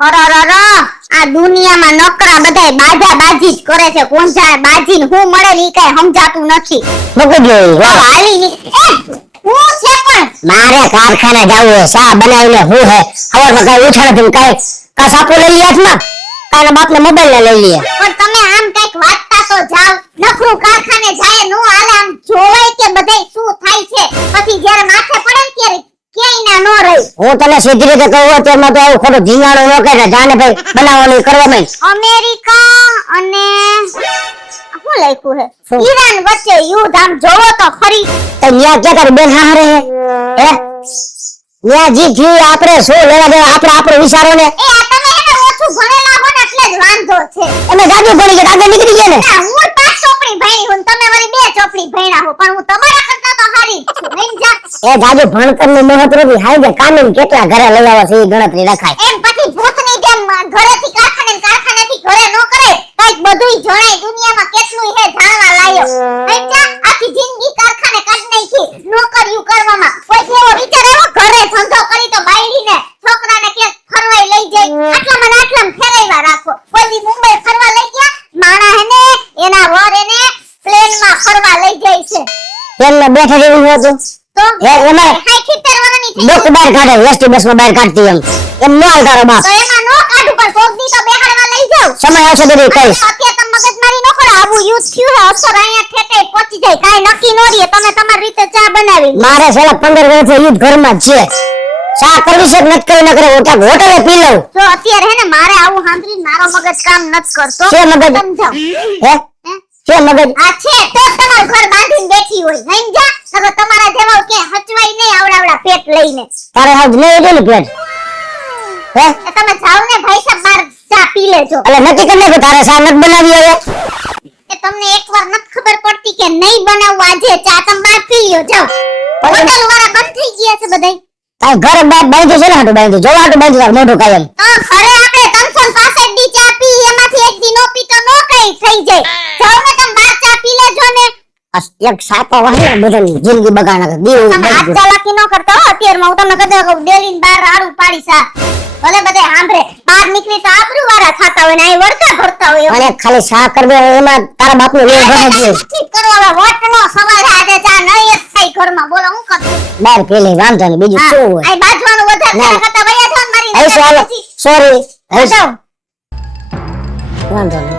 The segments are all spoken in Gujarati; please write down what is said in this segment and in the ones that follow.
અરરર આ દુનિયામાં નકરા બધાય બાજી જ કરે છે. કોણ જાણે બાજીને હું મળે ઈ કઈ સમજાતું નથી. મગજ હાલી ની હું છે પણ મારે કારખાને જાવું હે. સા બનાવીને હું હે હવારમાં કઈ ઉઠાડે તું કઈ કા સાપુ લઈ લે હાથમાં કાના બાપને મોબાઈલ લઈ લે. પણ તમે આમ કઈક વાતતા તો જાવ. નખરું કારખાને જાય નો હાલે. આમ જોવાય કે બધાય શું થાય છે. પછી જ્યારે માથે પડે ને ત્યારે ક્યાંય ના નો રહી. હું તને સીધી રીતે કહું અત્યારમાં તો આવું ખોટું ધીંગાણું ન કરે. જાને ભાઈ બનાવવાનું કરવા માંડ. અમેરિકા અને શું લખ્યું હે ઈરાન વચ્ચે યુદ્ધ. આમ જોવો તો ખરી. તો ન્યા કે તારી બેન હારે હે ન્યા જી થયું આપણે શું લેવા દેવા. આપણે વિચારો ને એ આ તમે એને ઓછું ભણેલા હો ને એટલે જ વાંધો છે. અમે જાજુ ભણી ગયા આગળ નીકળી ગયા ને. ના હું 5 ચોપડી ભણી હું. તમે વળી 2 ચોપડી ભણ્યા હો. પણ હું તમારા કરતા તો હારી છું. નહીં જા એ જાજુ ભણતરનું મહત્વ નથી. હાઈ દે કાનૂન કેટલા ઘરે લઈ આવે છે એ ગણતરી રખાય. એમ પછી ભૂતની જેમ ઘરેથી કારખાને ને કારખાનેથી ઘરે નો કરે. કઈક બધુંય જણાય દુનિયામાં કેટલું હે જાણવા લાયક. નહીં જા આખી જિંદગી કારખાને કાઢી નાખી નોકરીઓ કરવામાં. કોઈ એવો વિચાર આવ્યો ઘરે ધંધો કરી તો બાયડીને છોકરાને કે ફરવાઈ લઈ જાય. આટલામાં ને આટલામાં ફેરવવા રાખો. કોઈ દી મુંબઈ ફરવા લઈ ગયા માણા હેને એના વર એને પ્લેનમાં ફરવા લઈ જાય છે. પેલા બેઠા જેવું હતું તો એમાં 70 વર્ષની થઈ ડોક બહાર કાઢે એસટી બસમાં બહાર કાઢતી એમ નો હાલ તારો બાપ. તો એમાં નો કાઢું પણ કોક દી તો બેહાડવા લઈ જાવ. સમય આવશે બધું કઈશ. અત્યારે તમે મગજમારી ન કરો. આવું યુદ્ધ થયું હે અસર અહીંયા ઠેકાઈ પહોંચી જાય. કાઈ નક્કી નો રહે. તમે તમારી રીતે ચા બનાવી મારે છેલ્લા 15 વર્ષથી યુદ્ધ ઘરમાં જ છે. ચા કરવી છે નથી કરી ન કરે હું ત્યાં હોટલે પી લઉં. તો અત્યારે હે ને મારે આવું સાંભળીને મારો મગજ કામ નથી કરતો. છે મગજ સમજાવ હે છે મગજ આ છે તો તમારું ઘર બાંધીને બેઠી હોય. સમજા નકર તમારા જેવા કે હચવાઈ નહીં આવડાવડા પેટ લઈને. તારે હાથ નહીં દે ને પેટ હે એ તમે જાવ ને ભાઈ સાહેબ બાર ચા પી લેજો. એટલે નક્કી કરી નાખ્યું તારે ચા નથી બનાવી હવે. એ તમને એકવાર નથી ખબર પડતી કે નહીં બનાવવું આજે ચા. તમે બાર પી લ્યો જાવ. હોટલ વાળા બંધ થઈ ગયા છે બધાય. તારે ઘરે બાંધ્યું છે ને હાટું બાંધ્યું જોવા હાટું બાંધ્યું તારે મોઢું કાયમ. ઘરે આપણે 365 દી ચા પી એમાંથી એક દી નો પી તો નો કઈ થઈ જાય. જાવ ને તમે બાર ચા પી લેજો ને. એક સાપા વાળા બધાની જિંદગી બગાડ નાખે. દીવ તમે હાથ ચાલાકી નો કરતા હો. અત્યારમાં હું તમને કદાચ કહું ડેલીને બાર આડું પાડી સા. ભલે બધે સાંભળે બહાર નીકળી તો આબરૂ વાળા થાતા હોય ને અહીં વળતા ભરતા હોય. અને ખાલી ચા કરવે એમાં તારા બાપનું વેર ભરે દે. કરવા વટનો સવારે આજે ચા નહીં જ થાય ઘરમાં. બોલો હું કરું. બાર પેલે વાંધો ને બીજું શું હોય. આ બાજવાનું વધારે કરતા વયા જાવ મારી. હવે ચાલો સોરી હવે જાવ. વાંધો નહીં.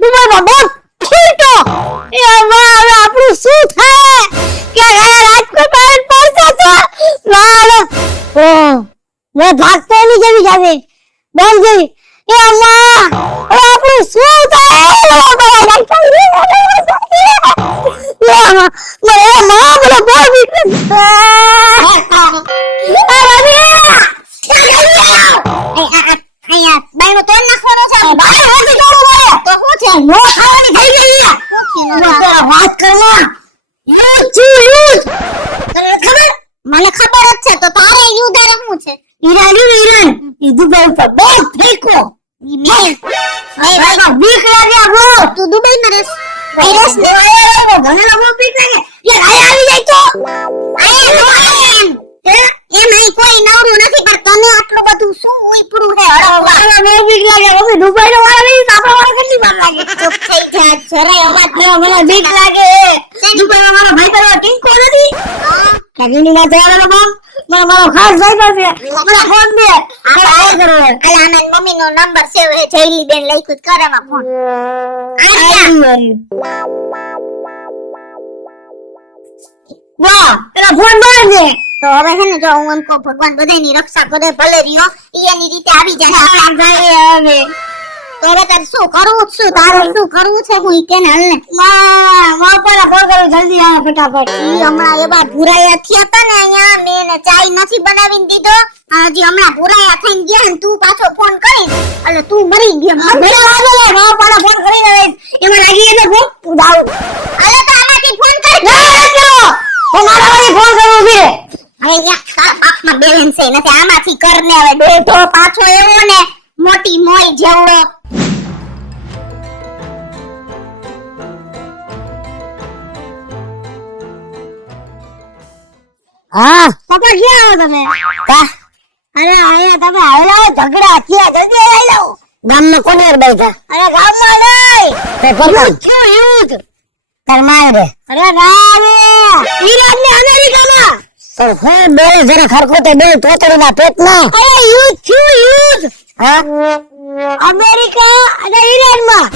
દુબઈમાં બહુ ખીટો. એ માં હવે આપણું શું થાય કે આ રાજકોટ બહાર પડતો તો મારો ઓ મે ભાગતો ની જેવી જાવે બેન જેવી. એ માં હવે આપણું શું થાય એ માં મને બહુ બીક અહીંયા બાયનો તેલ નાખવાનો છે. બાય નથી જોવું મારે. તો શું છે નો ખાવાની થઈ ગઈ છે. વાત કરના યુદ્ધ તને ખબર. મને ખબર જ છે. તો તારે યુદ્ધ આરે શું છે. ઈરાન ઈ દુબઈ ઉપર બહુ ફેંકો. ઈ મે ભાઈ બીક લાગે. બો તું દુબઈ માં રહેશ. વાયરસ ને આયા મને બહુ બીક લાગે. યાર આયા આવી જાય તો આયા નો આયા એમ નહીં કોઈ નવરું નથી. પણ તને આટલું બધું શું ઉપડું હે હળવા. મને બીક લાગે. હવે દુબઈ નો વાળા નહીં આપણા વાળા કેટલી વાર લાગે. ચૂપ થઈ જા જરાય અવાજ ન. મને બીક લાગે. દુબઈ માં મારો ભાઈ કરો ટીંકો નથી. કગીની ના તૈયાર બમ મને મારો ખાસ ભાઈ પાસે મને ફોન દે. આપણે આયા કરો. અલા આમે મમ્મી નો નંબર સેવ હે જયલી બેન લખ્યું કરે માં ફોન. વાહ પેલા ફોન બંધ દે. તો હવે છે ને જો હું એમ કહું ભગવાન બધાની રક્ષા કરે ભલે રહ્યો એની રીતે આવી જાય. હવે તો હવે તારે શું કરવું શું તારે શું કરવું છે હું ઈ કેને હાલ ને માં પેલા ફોન કરું જલ્દી આવે ફટાફટ. ઈ હમણાં એવા ભૂરાયા થયા હતા ને અહીંયા મેં એને ચાય નથી બનાવીને દીધો. હજી હમણાં ભૂરાયા થઈને ગયા ને તું પાછો ફોન કરી એટલે તું મરી ગયો. મને વાગે લે માં પેલા ફોન કરીને આવે એમાં લાગી એને ફોન તું દાવ. અરે તો આમાંથી ફોન કર. ના રાખો તો મારા વાળી ફોન કરવો છે. હવે યા તારા બાપમાં બેલેન્સ નથી. આમાંથી કરને હવે બેઠો પાછો એવો ને મોટી મોય જેવડો. હા પપ્પા ક્યાં આવો તમે? કા અરે આયા તમે આવેલા હો, ઝઘડા થયા, જલ્દી આવી જાઓ. ગામમાં કોને અરબાઈ તા અરે ગામમાં નહીં, તે કોણ યુદ્ધ થયું, યુદ્ધ. કરમાય રે અરે ના રે, ઈરાન ને અમેરિકામાં. તો ફોન બેલે જરા ખરખો તે બે તોતડીના પેટમાં અરે યુદ્ધ થયું, યુદ્ધ. હા અમેરિકા અને ઈરાનમાં.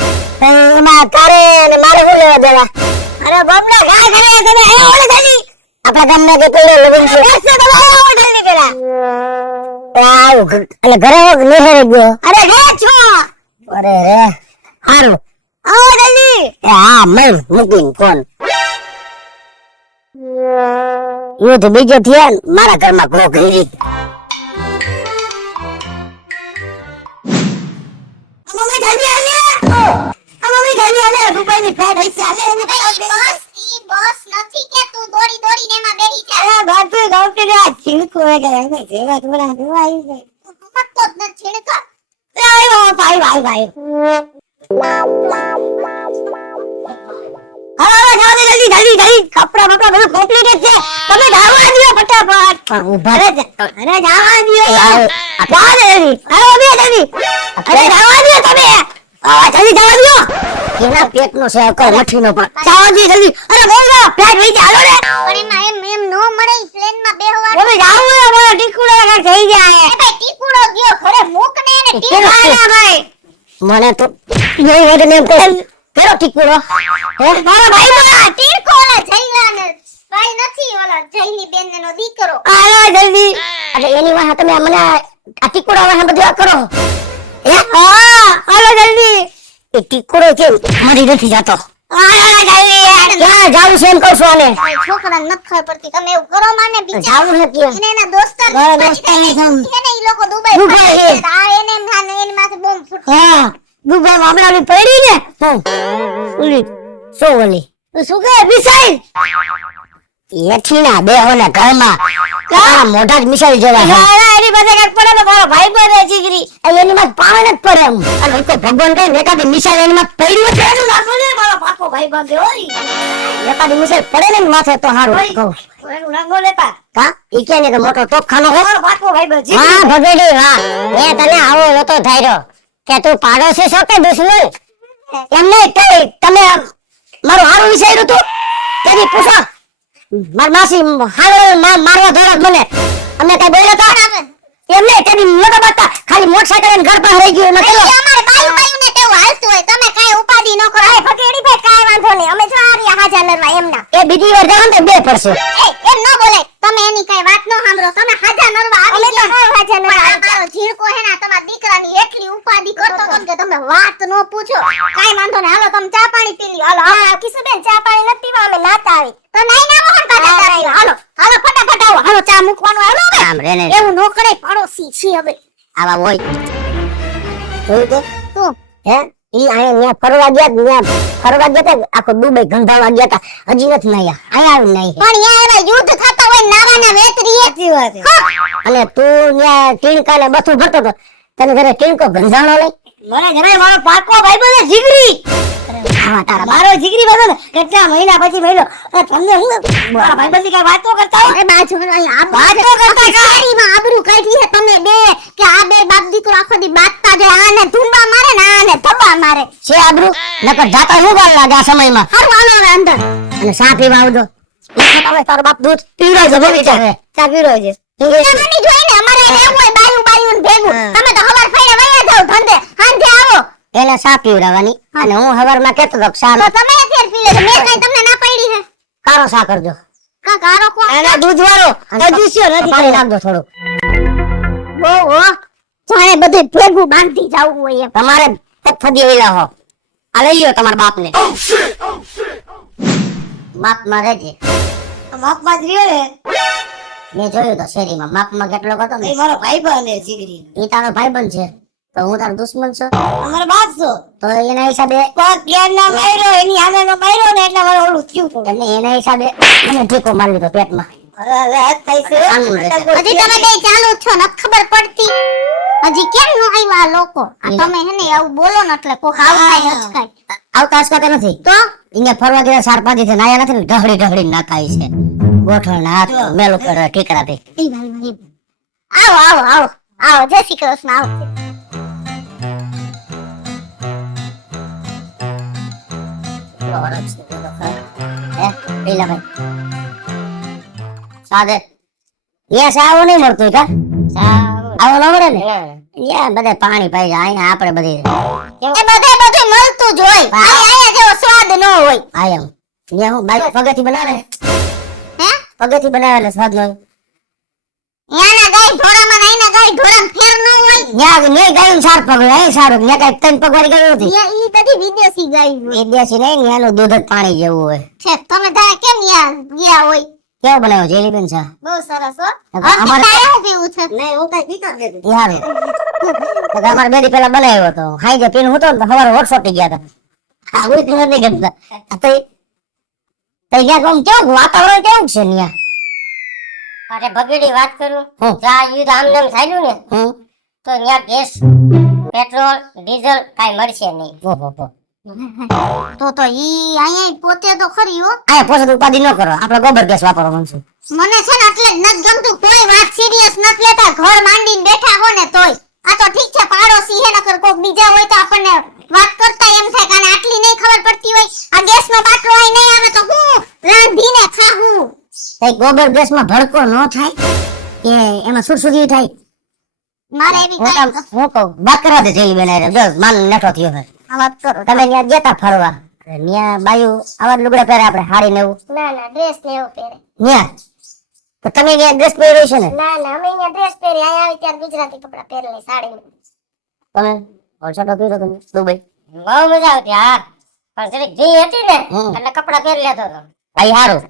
એમાં તારે અને મારે શું લેવા દેવા અરે બમણા ઘા ઘરે તને એ ઓલે ખાલી. આપણા ગામના કે પેલો લગન છે બેસને તમે આવો જલ્દી પેલા. આવું એટલે ઘરે નિહરે ગયો અરે ઘરે છો. અરે રે હારું આવો જલ્દી. એ હા મેં મૂકીને ફોન યુદ્ધ બીજો થયા ને મારા ઘરમાં ઘો ઘરી મમ્મી જલ્દી આલે. મમ્મી જલ્દી આલે, દુબઈની ફ્લાઇટ હશે આલે. બસ નથી કે તું દોડી દોડીને એમાં બેહી જા. અરે બાપુ ગૌતી આ ચીલકો હે કે એમે જેવા થોડા જોવા આવી છે. સમજતો જ નથી છીણકો. આયો ભાઈ ભાઈ ભાઈ. હવે જલ્દી જલ્દી જલ્દી જલ્દી કપડા બપડા બધું કોમ્પ્લીટ છે. તમે ધાવા દો ફટાફટ. પણ ઉભા અરે જાવા દો. આવ. જાવા દે જલ્દી. અરે બે જલ્દી. અરે જાવા દો તમે. જલ્દી જવા દો. એના પેટનો છે કર મઠીનો પણ જાવા દો જલ્દી. અરે બોલો ફ્લાઇટ વઈ ચાલો રે. પણ એમાં એમ નો મળે ઈ પ્લેનમાં બેહવાનું. બોલે જાવું હે બોલે ટીકુડો કાંઈક થઈ જાય. એ ભાઈ ટીકુડો ગયો ઘરે મૂક ને એને ટીકુડો. ના ભાઈ. મને તો એ હોય ને એમ કહે કેરો ટીકુડો હે મારા ભાઈ બોલા. તીરકો ઓલા જયલાને ભાઈ નથી ઓલા જયની બેનનો દીકરો. આલો જલ્દી. એટલે એની વાહ તમે મને આ ટીકુડા વાહ બધું આ કરો એ હા આલો જલ્દી. એ ટીકુડો કેમ મરી નથી જાતો આલો જલ્દી. ક્યાં જાવું છે એમ કહું છું આને ભાઈ છોકરાને નથી ખબર પડતી તમે એવું કરો માને બીજા જાવું છે કેમ એને એના દોસ્તાર મારા દોસ્તારને સમ. એને ઈ લોકો દુબઈ દુબઈ ફરવા હે. ગયા તા. આ એને એમ થાને એની માથે બોમ્બ ફૂટ્યો. હા દુબઈમાં હમણાં ઓલી પડી ને હું ઓલી સો ઓલી તો શું કહે મિસાઈલ. એઠીના બેહોના ઘરમાં આ મોઢા જ મિસાઈલ જેવા છે અરે એની પાસે કાંઈક પડે તો મારો ભાઈ બને જીગરી. એની માં પાવન જ પડે એમ અને કોઈ ભગવાન કહે ને એકાદી મિસાઈલ એની માં પડી છે એનું નાખો ને મારો પાકો ભાઈ બને હોય. એકાદી મિસાઈલ પડે ને એની માથે તો હારું કહું એનું નાખો લેતા. કા ઈ કે ને કે મોટો તોપખાનો હો મારો પાકો ભાઈ બને જીગરી. હા ભગેડી વાહ એ તને આવો નતો ધાર્યો કે તું પાડોશી છો કે દુશ્મન એમ નહીં તમે મારું હારું વિચાર્યું તું તેની પૂછો માર માસી હારું મારવા ધોરા બને અમે કઈ બોલ્યો તો એમ નહીં તેની નતો બાતા ખાલી મોટરસાઇકલ ને ઘર પાસે રહી ગયું ન એટલે કેલો અમારે બાયું બાયું ને તેવું હાલતું હોય તમે કાઈ ઉપાધિ ન કરો. એ ફકેડી ભાઈ કાઈ વાંધો નહીં અમે જો આર્યા હાજર નરવા એમના. એ બીજી વાર જાવ ને બે પડશે એ એમ ન બોલે તમે એની કાઈ વાત ન સાંભળો. તમે હાજર નરવા આવી ગયા. હાજર નરવા મારો જીરકો હે ને તમારા દીકરાની એટલી ઉપાધિ કરતો હતો કે તમે વાત ન પૂછો. કાઈ વાંધો નહીં હાલો તમે ચા પાણી પી લ્યો. હાલો હા કિશુબેન ચા પાણી નથી પીવા અમે નાતા આવી. તો નહીં ના મોહન પાછા તારા હાલો હાલો ફટાફટ આવો. હાલો ચા મૂકવાનું હાલો હવે. આમ રે ને એવું ન કરે પડોશી છી હવે. આવા હોય જોયું તો શું હે ઈ અહીંયા ફરવા ગયા તા આખો દુબઈ ગંધાવા ગયા તા હજી નથી નયા અહીંયા આવ્યું નહીં પણ યા એવા યુદ્ધ થતા હોય નાવાના વેતરીએ. સાચી વાત છે. અને તું ત્યાં ટીણકા ને બધું ભરતો તો તને ઘરે ટીણકો ગંધાણો લઈ મને જણાય મારો પાકો ભાઈ બને જીગરી. આવા તારા મારો જીગરી બને ને કેટલા મહિના પછી મળ્યો. અને તમને હું મારા ભાઈ બંધી કઈ વાતો કરતા હોય. એ બાજુ અહીંયા વાતો કરતા ગાડીમાં આબરૂ કાઢી છે તમે બે કે આ બે બાપ દીકરો આખો દી બાતતા જાય. આને ધૂંબા મારે ને આને ધબ્બા મારે. છે આબરૂ નકર જાતા હું ગાલ લાગે આ સમયમાં હારું હાલો હવે અંદર. અને સા પીવા આવજો તમે તારો બાપ દૂધ પીવડાવજો બની જાય ચા પીરો છે. એમાંની જોઈને અમારે રહેવું હોય બાયું બાયું ને ભેગું. હા. તમે તો હવાર ફઈને વયા જાવ ધંધે. સાંજે આવો એને સા પીવડાવવાની અને હું હવારમાં કેતો તો સા તો તમે અત્યારે પી લેજો. મેં કઈ તમને ના પડી છે કારો સા કરજો કા ગારો કો એના દૂધ વાળો અજુસ્યો નથી પાણી કર્યો. નાખજો થોડું બહુ હો જાણે બધું ભેગું બાંધી જાવું હોય એમ. તમારે ફદી વેલા હો આ લઈ લ્યો તમારા બાપને માપમાં રહેજે માપમાં જ રહ્યો ને. મેં જોયું તો શેરીમાં માપમાં કેટલો હતો ને એ મારો ભાઈ બને જીગરી. એ તારો ભાઈબંધ છે તો હું તારો દુશ્મન છું અમારો બાપ છો. તો એના હિસાબે પગ જ્ઞાન ના માર્યો એની સામે નો માર્યો ને એટલે મારે ઓલું થયું થોડું. એટલે એના હિસાબે મને ઠીકો મારી લીધો પેટમાં હવે હાથ થાય છે. આનું રહેશે. હજી તમે બે ચાલુ જ છો ને ખબર પડતી. હજી કેમ નો આવ્યા આ લોકો. આ તમે હે ને આવું બોલો ને એટલે કોક આવતા હચકાય. આવતા અસકાતા નથી તો અહીંયા ફરવા ગયા 4-5 દિવસે નાયા નથી ને ઢહડી નાખાય છે ગોઠણ ના હાથ મેલ ઉપર ઠીકરાથી. આવો આવો આવો આવો જય શ્રી કૃષ્ણ આવો સાદે યે સાવ નહીં મળતું કા આવો ન મળે ને યા બધે પાણી પાઈ જાય અહીંયા આપણે બધી એ બધું મળતું જ હોય અહીંયા જેવો સ્વાદ ન હોય આયમ યા હું બાઈક પગેથી બનાવે હે પગેથી બનાવેલા સ્વાદ નો યાના ગાય ઢોરામાં નાઈના ગાય ઢોરામાં ફેર ન હોય યા ને ગાયું 4 પગ હોય સારું ને કઈ 3 પગ વાળી ગાયું નથી યા ઈ બધી વિદેશી ગાય હોય એ દેશી નહીં ને એનું દૂધ જ પાણી જેવું હોય છે તમે તારે કેમ યા ગયા હોય કેવો બનાવ્યો જેલીબેન છે બહુ સરસ હો અમારે તારે પીવું છે નહીં હું કઈ પીતો જ નથી. યાર તો અમારે બેડી પેલા બનાવ્યો હતો ખાઈ જે પીને હતો ને સવારે હોટ શોટી ગયા હતા આવું જ નથી ગમતા તો ત્યાં આમ કેવું વાતાવરણ કેવું છે ત્યાં અરે બગડી વાત કરું હમ. જા યુદ્ધ આમનેમ ચાલ્યું ને હમ તો ત્યાં ગેસ પેટ્રોલ ડીઝલ કાઈ મળશે નહીં. તો ઈ અહીંયા પોતે તો ખરી હો આ પોષક ઉપાધિ ન કરો આપણે ગોબર ગેસ વાપરવા માંગશું મને છે ને એટલે જ નથી ગમતું કોઈ વાત સિરિયસ નથી લેતા ઘર માંડીને બેઠા હો ને તોય આ તો ઠીક છે પાડોશી હે નકર કોક બીજા હોય તો આપણને વાત કરતા એમ થાય કે આને આટલી નહીં ખબર પડતી હોય આ ગેસનો બાટલો આય નહીં આવે તો હું રાંધીને ખાવું કઈ ગોબર ગેસ માં ભડકો ન થાય કે એમાં સુરસુરી થાય મારે એવી હું કહું વાત કરવા દે જેલી બેન જો માન નઠો થયો છે વાત કરો તમે ત્યાં જતા ફરવા ત્યાં બાયુ આવા જ લુગડા પહેરે આપણે હાડી ને એવું ના ના ડ્રેસ લેવો પહેરે ત્યાં તો તમે ત્યાં ડ્રેસ પહેર્યો છે ને ના ના અમે અહીંયા ડ્રેસ પહેરી અહીંયા આવી ત્યારે ગુજરાતી કપડા પહેરેલી સાડી તમે વલસાડ પહેર્યો તમે દુબઈ બહુ મજા આવતી હા પણ જરીક ઘી હતી ને હમ. એટલે કપડા પહેરી લેતો હતો. આઈ હારું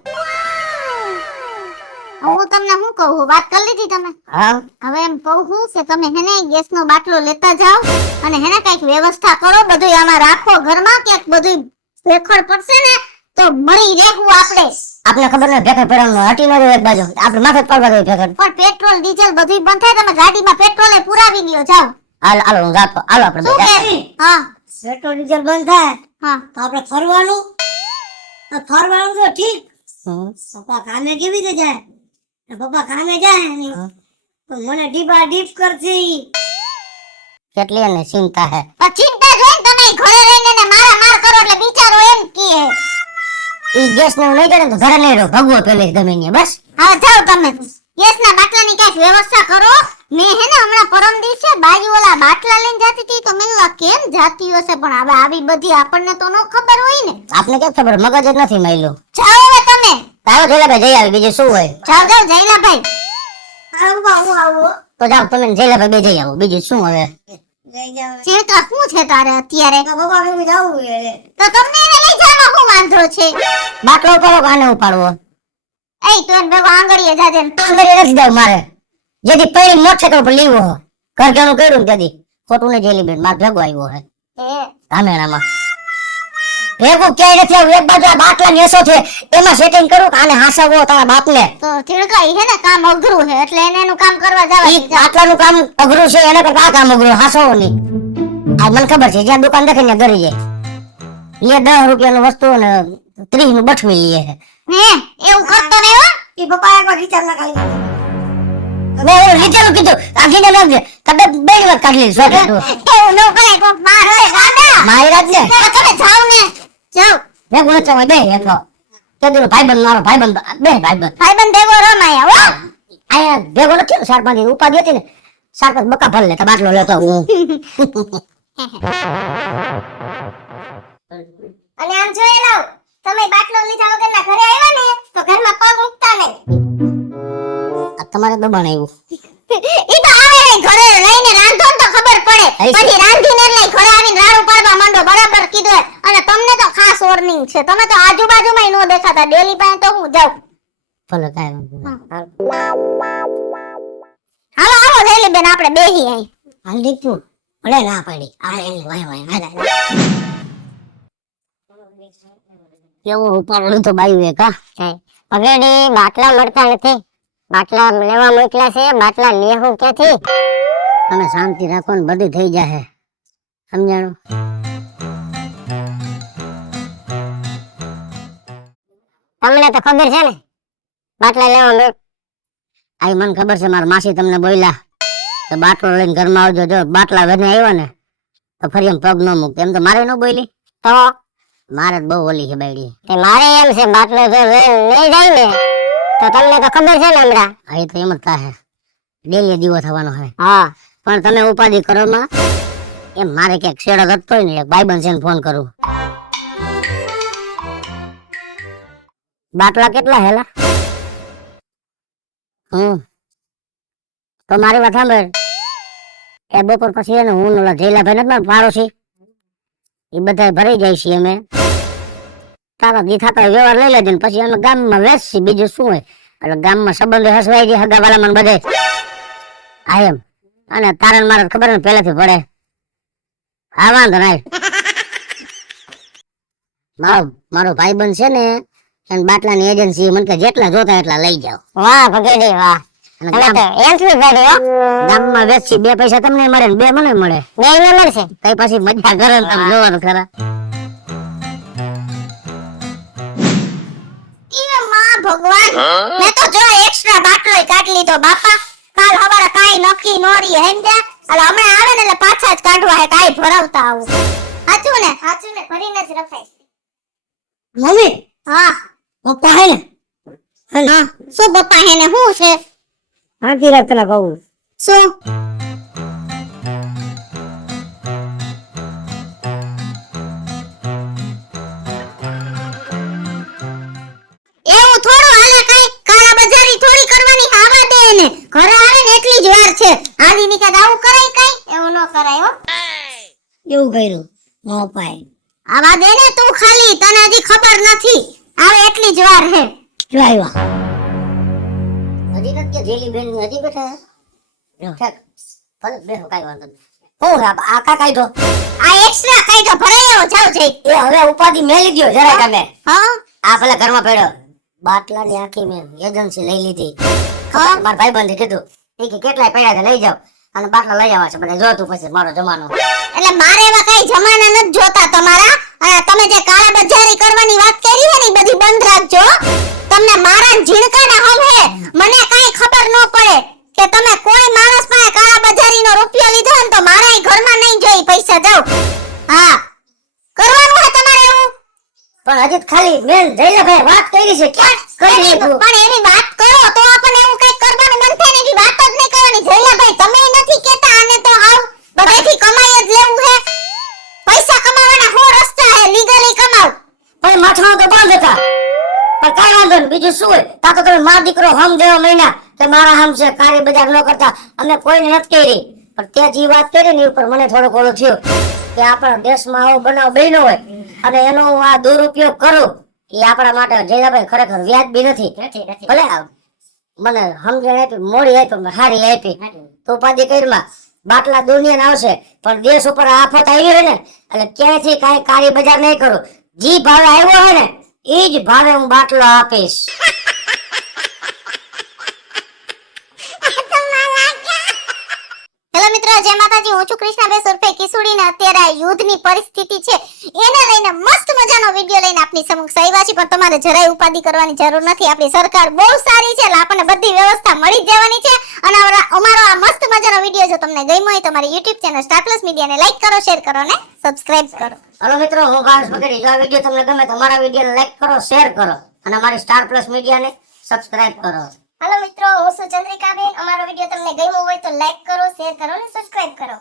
હું તમને શું કહું વાત કરી લીધી તમે હા હવે એમ કહું છું કે તમે હેને ગેસનો બાટલો લેતા જાઓ અને હેને કઈક વ્યવસ્થા કરો બધું આમાં રાખો ઘરમાં ક્યાંક બધું ભેખડ પડશે ને તો મરી રહેવું આપણે આપને ખબર ને ભેખડ પડવાનું હટી ન રહ્યું એક બાજુ આપણે માથે જ પડવા દઈએ ભેખડ પણ પેટ્રોલ ડીઝલ બધું બંધ થાય તમે ગાડીમાં પેટ્રોલે પુરાવી લ્યો જાઓ હાલ હાલો હું જાતો હાલો આપણે શું બધા. કે હા પેટ્રોલ ડીઝલ બંધ થાય હા તો આપણે ફરવાનું તો ઠીક હમ. પપ્પા કામે કેવી રીતે જાય ને પપ્પા કામે જાય ને તો મને ડીપા ડીપ કરશે ઈ. કેટલી એને ચિંતા હે પણ ચિંતા જોઈને તમે ઘરે રહીને ને મારા કરો એટલે બિચારો એમ કહે ઈ ગેસ ને લઈ જાય ને તો ઘરે નહીં રહો ભગવો પેલે ગમે ત્યાં બસ હવે જાઓ તમે ગેસના બાટલાની કઈક વ્યવસ્થા કરો મેં હે ને હમણાં પરમ દિવસે બાજુ ઓલા બાટલા લઈને જાતી હતી તો મેં કીધું કેમ જાતી હશે પણ હવે આવી બધી આપણને તો ન ખબર હોય ને આપને કેમ ખબર મગજ જ નથી માયલું જાઓ હવે તમે તારો જયલાભાઈ જઈ આવે બીજું શું હોય જાઓ જાઓ જયલાભાઈ આવું તો જાઓ તમે ને જયલાભાઈ બે જઈ આવો બીજું શું હવે લઈ જાવ ચેકા શું છે તારે અત્યારે પપ્પા કેવું જવું એટલે તો તમને એને લઈ જવામાં શું વાંધો છે બાટલો ઉપાડો કે આને ઉપાડવો એ તો એને ભેગો આંગળીએ જાજે ને અંદર નથી જાવ મારે જેથી પૈણી મોટરસાઇકલ પર લીવો ઘર ઘરનું કર્યું ને તેથી ખોટું ને જેલી બેન માર ભેગો આવ્યો હે ધામેણામાં ભેગું ક્યાંય નથી આવ્યું એક બાજુ આ બાટલા નેસો છે એમાં સેટિંગ કરું કે આને હાસવો તારા બાપને તો થીડકાઈ હે ને કામ અઘરું છે એટલે એને એનું કામ કરવા ઈ જવા બાટલાનું કામ અઘરું છે એને કરતા આ કામ અઘરું હાસવો નહીં આ મને ખબર છે જ્યાં દુકાન દેખે ત્યાં ગરી જાય લે 10 રૂપિયાનું વસ્તુ ને 30 નું બઠવી લે હે એવું કરતો નહીં હો ઈ પપ્પા એકવાર રિચાર્જ ના કરી મેં એવું લીધેલું કીધું આગીને નાખજે કદાચ બે વાર કાઢી લઈશ એવું ન કરાય કોક મારે ગાડા મારી રાત ને તમે જાઓ ને જાઓ મેં બોલે છે બે એટલો કીધું ભાઈબંધ મારો ભાઈબંધ બે ભાઈબંધ ભાઈબંધ ભેગો રમાયા હો આયા ભેગો નથી 4-5 દિન ઉપાધિ હતી ને 4-5 બકા ભર લેતા બાટલો લેતો હું અને આમ જોઈ લો તમે બાટલો લીધા વગરના ઘરે આવ્યા ને તો ઘરમાં પગ મૂકતા નહીં આ તમારે દબાણ આવ્યું ઈ તો આવે નહીં ઘરે લઈને રાંધો ને તો ખબર પડે પછી રાંધીને એટલે ઘરે આવીને રાડું પાડવા માંડો બરાબર કીધું હોય. અને તમને તો ખાસ વોર્નિંગ છે તમે તો આજુબાજુમાં નો દેખાતા ડેલી પાસે તો હું જાઉં ભલે કાંઈ વાંધો નહીં. હાલો આવો જયલી બેન આપણે બેહી અહીં હાલ દીકું ભલે ના પાડી આપણે એને વાય વાય હાલ કેવો ઉપાડલું તો બાયું એ કા પગડી બાટલા મળતા નથી બાટલા લેવા મોકલ્યા છે બાટલા લેવું ક્યાંથી તમે શાંતિ રાખો ને બધું થઈ જાહે સમજાણું તમને તો ખબર છે ને બાટલા લેવા મેં આ મને ખબર છે મારા માસી તમને બોલ્યા કે બાટલો લઈને ઘરમાં આવજો, જો બાટલા લઈને આવ્યો ને તો ફરી એમ પગ ન મૂક. એમ તો મારે ન બોલી, તો મારે બહુ ઓલી છે બાયડી. તે મારે એમ છે બાટલો જો લઈ જાય ને તો તમને તો ખબર છે ને હમણાં. હા એ તો એમ જ થાય, ડેલી દીવો થવાનો હોય. હા પણ તમે ઉપાધિ કરો માં, એમ મારે ક્યાંક શેડો થતો હોય ને ભાઈબંધ છે ને ફોન કરું. બાટલા કેટલા હેલા? તો મારી વાત સાંભળ, એ બપોર પછી એને હું ઓલા જયલાભાઈ નથી પાડોશી, એ બધા ભરાઈ જાય છે. અમે તારા દી થતા વ્યવહાર લઈ લેજે ને પછી અમે ગામમાં વેચશી, બીજું શું હોય. એટલે ગામમાં સંબંધો હસવાઈ જાય, હગા વાલા મને બધે. હા એમ, અને તારે મારે ખબર ને પહેલેથી પડે. હા વાંધો નહીં. મારો ભાઈબંધ છે ને અને બાટલાની એજન્સી, મને કે જેટલા જોતા એટલા લઈ જાઓ. વાહ ભગેડી વાહ. અને તમે તો એન્ટ્રી કરી હો. ગામમાં વેચી 2 પૈસા તમને મળે ને 2 મને મળે. બેયને મળશે. કઈ પાછી મજા કરે ને તમે જોવાનું ખરા. ઈ માં ભગવાન, મેં તો જો એક્સ્ટ્રા બાટલોય કાઢ લીધો બાપા. કાલ હવારે કાઈ નક્કી નોરી હેંજા, એટલે હમણાં આવે ને એટલે પાછા જ કાઢવા હે, કાઈ ભરાવતા આવું. સાચું ને ભરીને જ રખાય. મમ્મી હા પપ્પા હે ને? હા શું પપ્પા હે ને શું છે? આખી રાત તને કહું શું? એવું થોડું હાલે, કઈ કાળા બજારી થોડી કરવાની, આવા દે ને ઘરે આવે ને એટલી જ વાર છે. આલી નિકાદ આવું કરાય, કઈ એવું ન કરાય હો. એવું કર્યું મોપાય. આવા દે ને તું, ખાલી તને હજી ખબર નથી, આવે એટલી જ વાર હે. જો આવ્યા હજી નથી કે જેલી બેન હજી બેઠા જો ઠેક ભલે બેહો કાઈ વાંધો નહીં. હું આ કા કાઢો આ એક્સ્ટ્રા કાઢો ભરાયો જાવ જઈ. એ હવે ઉપાધિ મેલી ગયો જરા તમે. હા આ ભલે ઘરમાં પડ્યો બાટલાની આખી મેં એજન્સી લઈ લીધી. હા મારા ભાઈબંધે કીધું એ કે કેટલાય પડ્યા છે લઈ જાઓ અને બાટલા લઈ આવવા છે બધા. જો તું પછી મારો જમાનો. એટલે મારે એવા કઈ જમાના નથી જોતા તમારા. અને તમે જે કાળા બજારી કરવાની વાત કરી છે ને ઈ બધી બંધ રાખજો. તમને મારા ઝીણકાના હમ હે, મને કઈ ખબર ન પડે કે તમે કોઈ માણસ પાસે કાળા બજારીનો રૂપિયો લીધો ને તો મારાય ઘરમાં નહીં જોઈ પૈસા જાવ. હા કરવાનું હે તમારે એવું. પણ હજી તો ખાલી મેં જયલાભાઈ વાત કરી છે ક્યાં કરી લીધું. પણ એની વાત કરો તો આપણને એવું કઈ કરવાનું મન થાય ને, એની વાત જ નહીં કરવાની. જયલાભાઈ તમે નથી કેતા આને તો હાવ બધાયથી કમાઈ જ લેવું હે. પૈસા કમાવાના હો રસ્તા હે, લીગલી કમાવ. પણ માથાનો તો બંધ હતા પણ કાઈ વાંધો નહીં. બીજું શું હોય, તા તો તમે માર દીકરો હમ દેવા મહિના કે મારા હમ છે કારી બજાર ન કરતા અમે કોઈને નથી કરી. પણ તે જે વાત કરી ને ઉપર મને થોડોક ઓલો થયો કે આપણા દેશમાં આવો બનાવ બન્યો હોય અને એનો હું આ દુરુપયોગ કરું, એ આપણા માટે જયલાભાઈ ખરેખર વ્યાજબી નથી. ભલે મને સમજણ આપી, મોડી આપી, હારી આપી, તો ઉપાધિ કરીમાં બાટલા દુનિયાને આવશે પણ દેશ ઉપર આફત આવી હોય ને એટલે ક્યાંયથી કાંઈ કાળી બજાર નહીં કરું. જી ભાવે આવ્યો હોય ને એ જ ભાવે હું બાટલો આપીશ. હેલો મિત્રો, જય માતાજી. હું છું કૃષ્ણાબેન ઉર્ફે કિસુડી ને અત્યારે આ યુદ્ધની પરિસ્થિતિ છે એને લઈને મસ્ત મજાનો વિડિયો લઈને આપની સમક્ષ આવ્યા છે. પણ તમારે જરાય ઉપાધિ કરવાની જરૂર નથી. આપણી સરકાર બહુ સારી છે એટલે આપણને બધી વ્યવસ્થા મળી જ જવાની છે. અને અમારો આ મસ્ત મજાનો વિડિયો જો તમને ગમ્યો હોય તો મારી YouTube ચેનલ સ્ટાર પ્લસ મીડિયાને લાઈક કરો, શેર કરો અને સબસ્ક્રાઇબ કરો. હલો મિત્રો, હું ભાવેશ ભગેડી. જો આ વિડિયો તમને ગમે તો મારા વિડિયોને લાઈક કરો, શેર કરો અને અમારી સ્ટાર પ્લસ મીડિયાને સબસ્ક્રાઇબ કરો. હેલો મિત્રો, હું છું ચંદ્રિકાબેન. અમારો વિડિયો તમને ગમ્યો હોય તો લાઈક કરો, શેર કરો અને સબસ્ક્રાઇબ કરો.